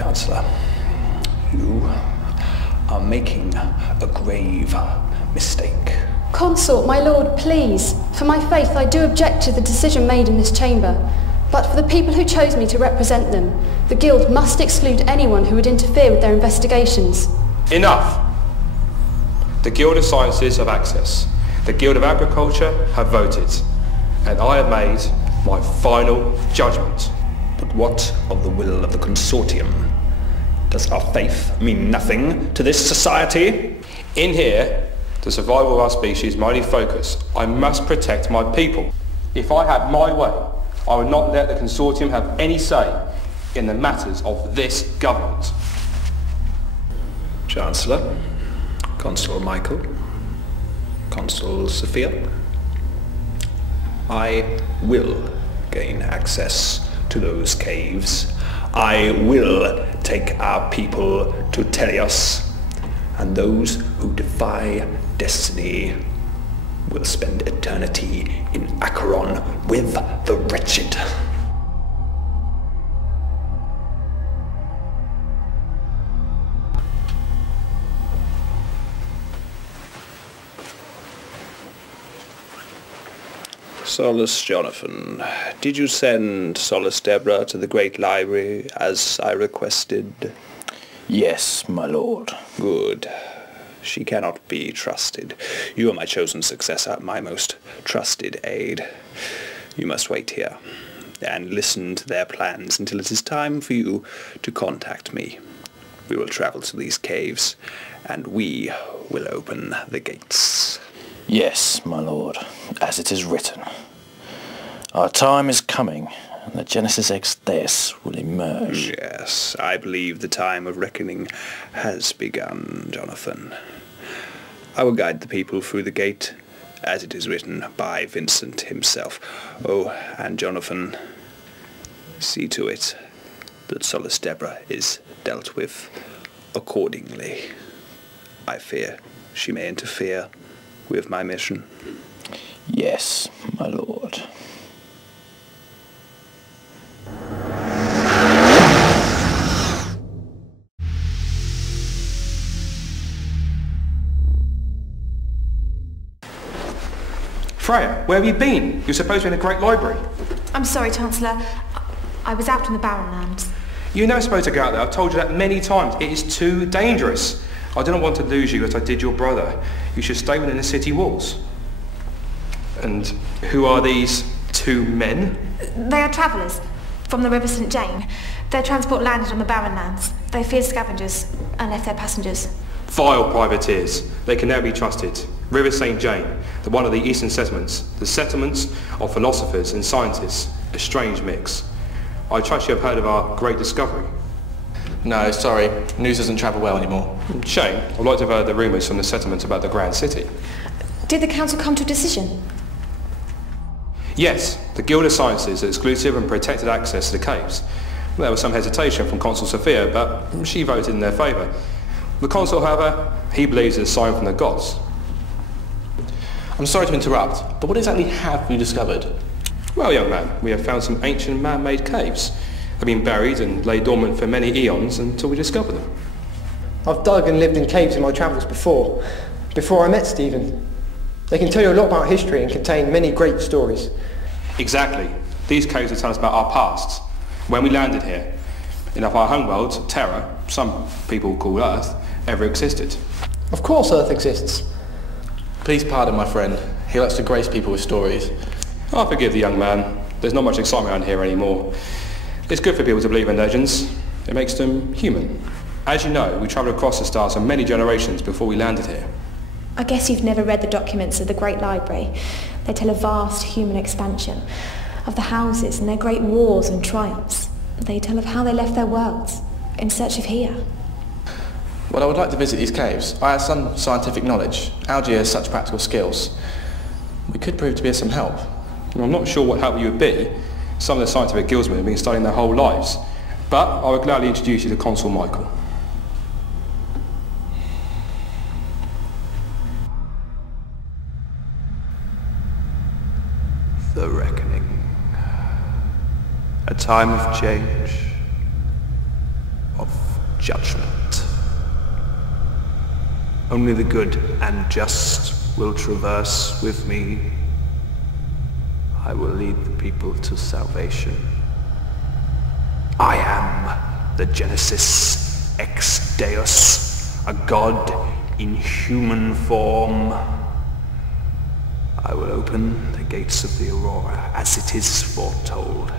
Chancellor, you are making a grave mistake. Consort, my lord, please. For my faith, I do object to the decision made in this chamber. But for the people who chose me to represent them, the Guild must exclude anyone who would interfere with their investigations. Enough! The Guild of Sciences have access. The Guild of Agriculture have voted. And I have made my final judgment. But what of the will of the consortium? Does our faith mean nothing to this society? In here, the survival of our species is my only focus. I must protect my people. If I had my way, I would not let the consortium have any say in the matters of this government. Chancellor, Consul Michael, Consul Sophia, I will gain access to those caves. I will take our people to Teleios, and those who defy destiny will spend eternity in Acheron with the wretched. Solace Jonathan, did you send Solace Deborah to the Great Library as I requested? Yes, my lord. Good. She cannot be trusted. You are my chosen successor, my most trusted aide. You must wait here and listen to their plans until it is time for you to contact me. We will travel to these caves, and we will open the gates. Yes, my lord, as it is written. Our time is coming, and the Genesis Ex Deus will emerge. Yes, I believe the time of reckoning has begun, Jonathan. I will guide the people through the gate, as it is written by Vincent himself. Oh, and Jonathan, see to it that Solace Deborah is dealt with accordingly. I fear she may interfere with my mission. Yes, my lord. Freya, where have you been? You're supposed to be in the Great Library. I'm sorry, Chancellor. I was out in the Barren Lands. You're never supposed to go out there. I've told you that many times. It is too dangerous. I didn't want to lose you as I did your brother. You should stay within the city walls. And who are these two men? They are travellers from the River St. Jane. Their transport landed on the Barren Lands. They feared scavengers and left their passengers. Vile privateers. They can never be trusted. River St. Jane, the one of the eastern settlements. The settlements of philosophers and scientists. A strange mix. I trust you have heard of our great discovery. No, sorry. News doesn't travel well anymore. Shame. I'd like to have heard the rumours from the settlements about the Grand City. Did the council come to a decision? Yes, the Guild of Sciences had exclusive and protected access to the caves. There was some hesitation from Consul Sophia, but she voted in their favour. The Consul, however, he believes it's a sign from the gods. I'm sorry to interrupt, but what exactly have you discovered? Well, young man, we have found some ancient man-made caves. They've been buried and lay dormant for many eons until we discovered them. I've dug and lived in caves in my travels before I met Stephen. They can tell you a lot about history and contain many great stories. Exactly. These caves will tell us about our past. When we landed here, in our homeworld, Terra, some people call Earth, ever existed. Of course Earth exists. Please pardon my friend. He likes to grace people with stories. I forgive the young man. There's not much excitement around here anymore. It's good for people to believe in legends. It makes them human. As you know, we travelled across the stars for many generations before we landed here. I guess you've never read the documents of the Great Library. They tell a vast human expansion, of the houses and their great wars and triumphs. They tell of how they left their worlds, in search of here. Well, I would like to visit these caves. I have some scientific knowledge. Algae has such practical skills. We could prove to be of some help. Well, I'm not sure what help you would be. Some of the scientific guildsmen have been studying their whole lives. But I would gladly introduce you to Consul Michael. The reckoning. A time of change, of judgment. Only the good and just will traverse with me. I will lead the people to salvation. I am the Genesis ex Deus, a god in human form. I will open the gates of the Aurora as it is foretold.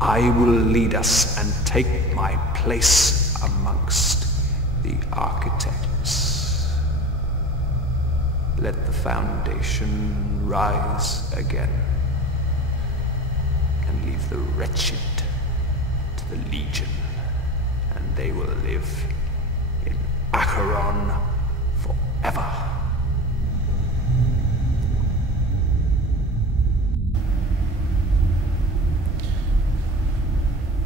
I will lead us and take my place amongst the architects. Let the foundation rise again and leave the wretched to the Legion, and they will live in Acheron forever.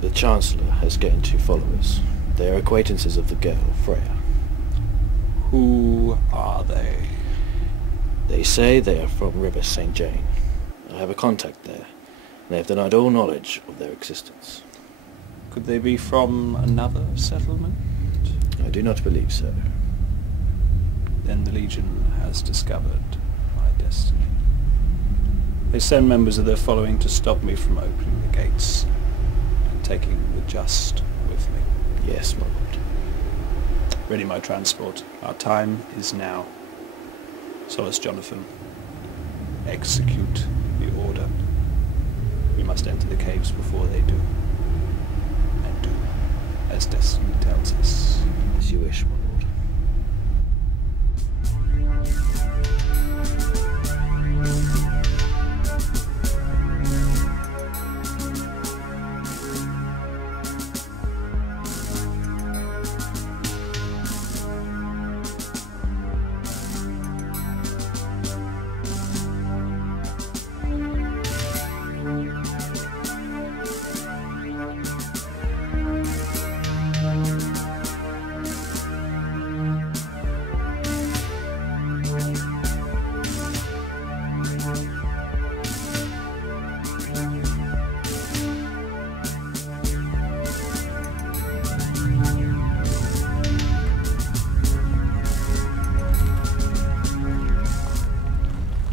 The Chancellor has gained 2 followers. They are acquaintances of the girl, Freya. Who are they? They say they are from River St. Jane. I have a contact there. They have denied all knowledge of their existence. Could they be from another settlement? I do not believe so. Then the Legion has discovered my destiny. They send members of their following to stop me from opening the gates and taking the just with me. Yes, my lord. Ready my transport. Our time is now. Solace Jonathan, execute the order. We must enter the caves before they do. And do as destiny tells us. As you wish, my lord.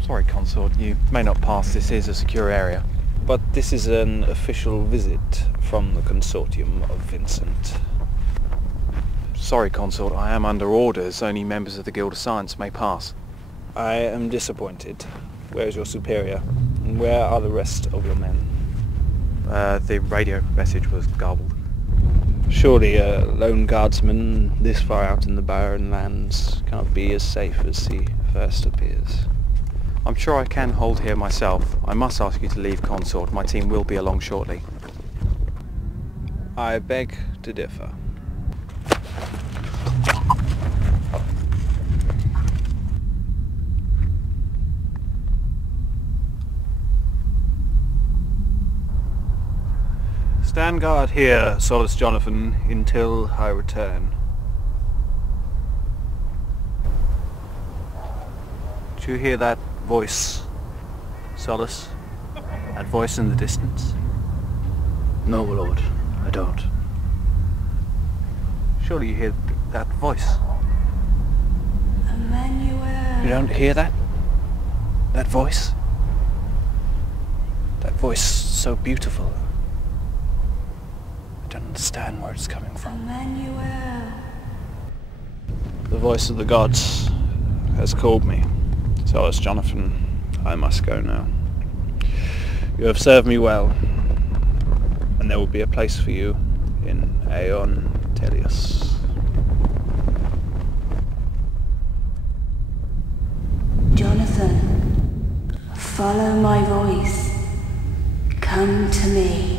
Sorry, Consort, you may not pass. This is a secure area. But this is an official visit from the consortium of Vincent. Sorry, Consort, I am under orders. Only members of the Guild of Science may pass. I am disappointed. Where is your superior? And where are the rest of your men? The radio message was garbled. Surely a lone guardsman this far out in the barren lands cannot be as safe as he first appears. I'm sure I can hold here myself. I must ask you to leave, Consort. My team will be along shortly. I beg to differ. Stand guard here, Solace Jonathan, until I return. Do you hear that voice, Solace? That voice in the distance? No, my lord, I don't. Surely you hear that voice. Emmanuel. You don't hear that? That voice? That voice so beautiful. I don't understand where it's coming from. Emmanuel. The voice of the gods has called me. Solace Jonathan, I must go now. You have served me well, and there will be a place for you in Aeon Telius. Jonathan, follow my voice. Come to me.